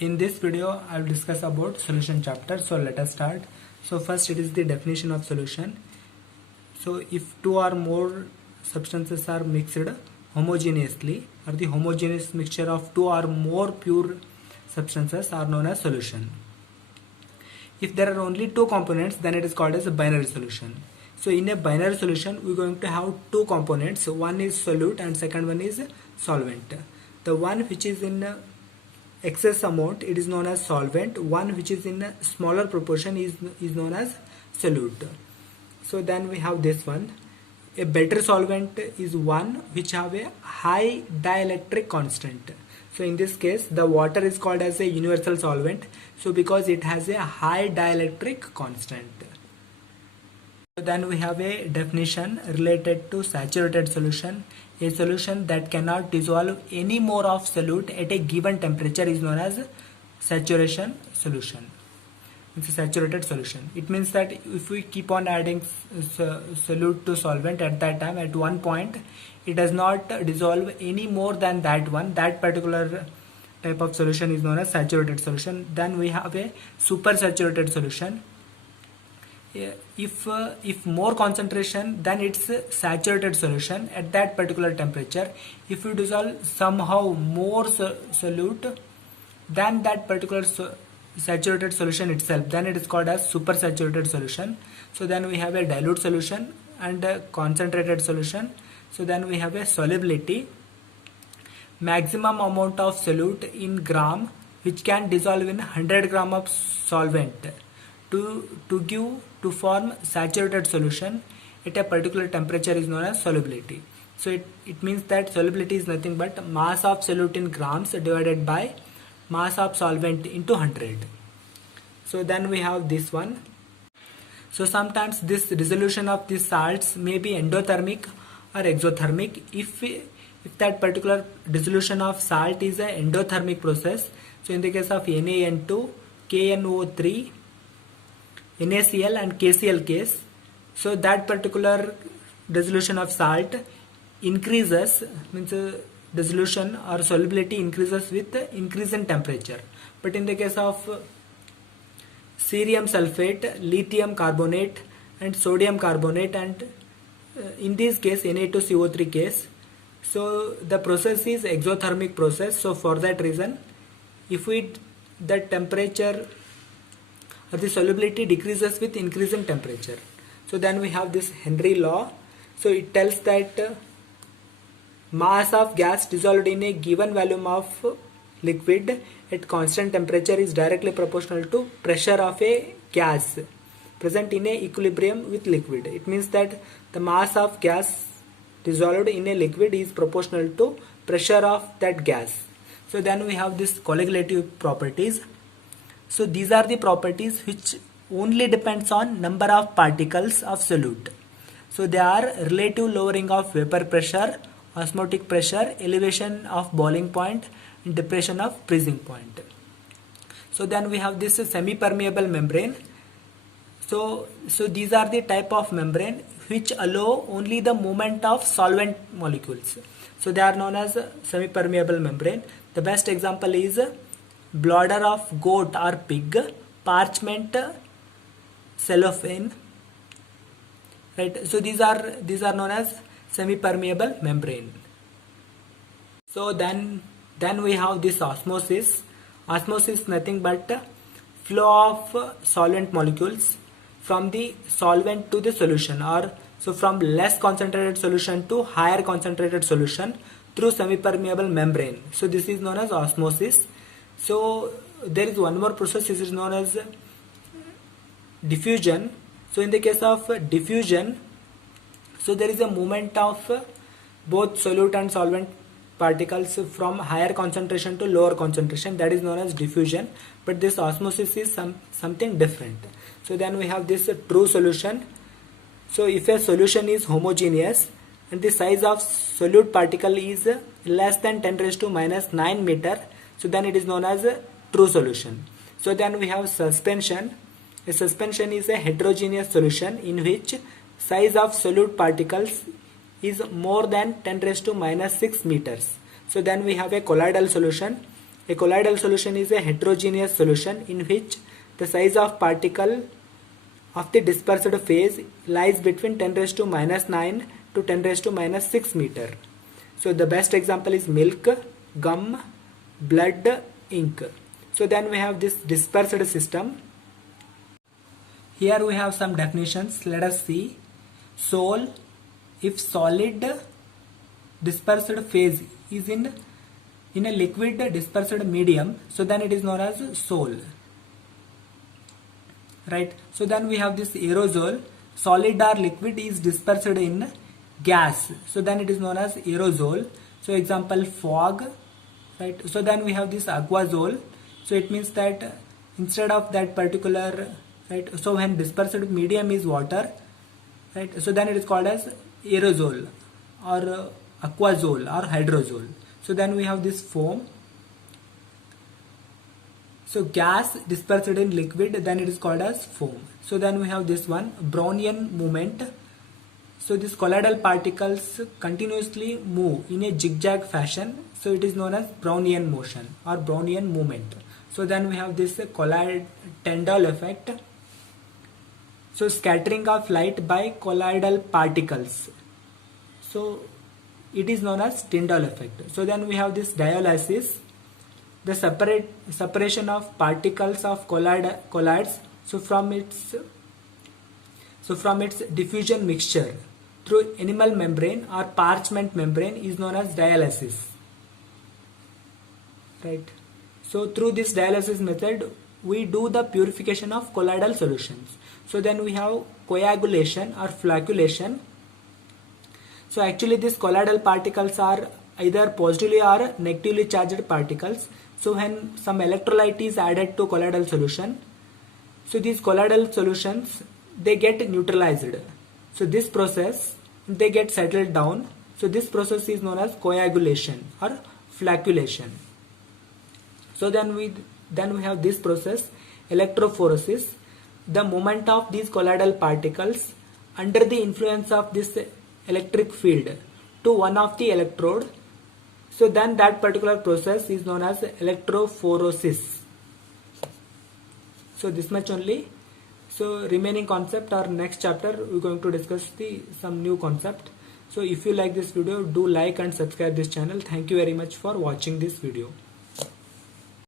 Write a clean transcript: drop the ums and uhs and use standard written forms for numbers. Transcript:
In this video, I will discuss about solution chapter. So let us start. So first it is the definition of solution. So if two or more substances are mixed homogeneously, or the homogeneous mixture of two or more pure substances are known as solution. If there are only two components, then it is called as a binary solution. So in a binary solution, we are going to have two components. One is solute and second one is solvent. The one which is in excess amount, it is known as solvent. One which is in a smaller proportion is known as solute. So then we have this one. A better solvent is one which have a high dielectric constant. So in this case, the water is called as a universal solvent. So because it has a high dielectric constant. So then we have a definition related to saturated solution. A solution that cannot dissolve any more of solute at a given temperature is known as saturation solution. It's a saturated solution. It means that if we keep on adding solute to solvent at that time, at one point, it does not dissolve any more than that one. That particular type of solution is known as saturated solution. Then we have a supersaturated solution. If more concentration, then it's a saturated solution at that particular temperature. If you dissolve somehow more solute than that particular saturated solution itself, then it is called as supersaturated solution. So then we have a dilute solution and a concentrated solution. So then we have a solubility, maximum amount of solute in gram which can dissolve in 100 gram of solvent to form saturated solution at a particular temperature is known as solubility. So it means that solubility is nothing but mass of solute in grams divided by mass of solvent into 100. So then we have this one. So sometimes this dissolution of these salts may be endothermic or exothermic. If that particular dissolution of salt is an endothermic process, so in the case of NaN2, KNO3, NaCl and KCl case, so that particular dissolution of salt increases, means dissolution or solubility increases with increase in temperature. But in the case of cerium sulfate, lithium carbonate and sodium carbonate, and in this case Na2CO3 case, so the process is exothermic process. So for that reason, if the temperature or the solubility decreases with increasing temperature. So then we have this Henry law. So it tells that mass of gas dissolved in a given volume of liquid at constant temperature is directly proportional to pressure of a gas present in a equilibrium with liquid. It means that the mass of gas dissolved in a liquid is proportional to pressure of that gas. So then we have this coagulative properties. So these are the properties which only depends on number of particles of solute. So they are relative lowering of vapor pressure, osmotic pressure, elevation of boiling point, and depression of freezing point. So then we have this semi-permeable membrane. So these are the type of membrane which allow only the movement of solvent molecules. So they are known as semi-permeable membrane. The best example is bladder of goat or pig, parchment, cellophane. Right. So these are known as semi-permeable membrane. So then we have this osmosis. Osmosis is nothing but flow of solvent molecules from the solvent to the solution, or so from less concentrated solution to higher concentrated solution through semi-permeable membrane. So this is known as osmosis. So there is one more process, which is known as diffusion. So in the case of diffusion, so there is a movement of both solute and solvent particles from higher concentration to lower concentration. That is known as diffusion. But this osmosis is something different. So then we have this true solution. So if a solution is homogeneous and the size of solute particle is less than 10 raised to minus 9 meter, so then it is known as a true solution. So then we have suspension. A suspension is a heterogeneous solution in which size of solute particles is more than 10 raised to minus 6 meters. So then we have a colloidal solution. A colloidal solution is a heterogeneous solution in which the size of particle of the dispersed phase lies between 10 raised to minus 9 to 10 raised to minus 6 meter. So the best example is milk, gum, blood, ink. So then we have this dispersed system. Here we have some definitions. Let us see. Sol, if solid dispersed phase is in a liquid dispersed medium, so then it is known as sol. Right. So then we have this aerosol. Solid or liquid is dispersed in gas, so then it is known as aerosol. So example, fog. Right. So then we have this aquazole. So it means that instead of that particular, right, so when dispersed medium is water, right, so then it is called as aerosol or aquazole or hydrozole. So then we have this foam. So gas dispersed in liquid, then it is called as foam. So then we have this one, Brownian movement. So these colloidal particles continuously move in a zigzag fashion. So it is known as Brownian motion or Brownian movement. So then we have this Tyndall effect. So scattering of light by colloidal particles. So it is known as Tyndall effect. So then we have this dialysis. The separation of particles of colloids, so from its diffusion mixture through enamel membrane or parchment membrane is known as dialysis. Right. So through this dialysis method we do the purification of colloidal solutions. So then we have coagulation or flocculation. So actually these colloidal particles are either positively or negatively charged particles. So when some electrolyte is added to colloidal solution, so these colloidal solutions, they get neutralized. So this process, they get settled down. So this process is known as coagulation or flocculation. So then we have this process, electrophoresis. The movement of these colloidal particles under the influence of this electric field to one of the electrode. So then that particular process is known as electrophoresis. So this much only. So remaining concept or next chapter we're going to discuss some new concept. So if you like this video, do like and subscribe this channel. Thank you very much for watching this video.